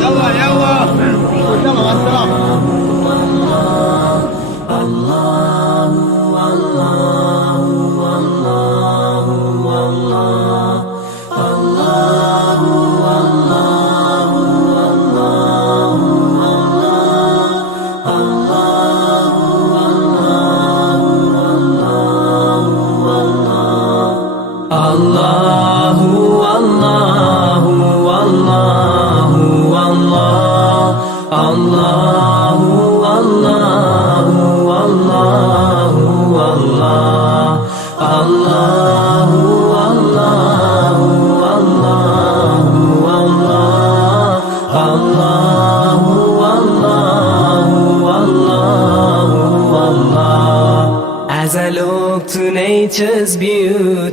يلا يلا يلا مع السلامة. As I look to nature's beauty,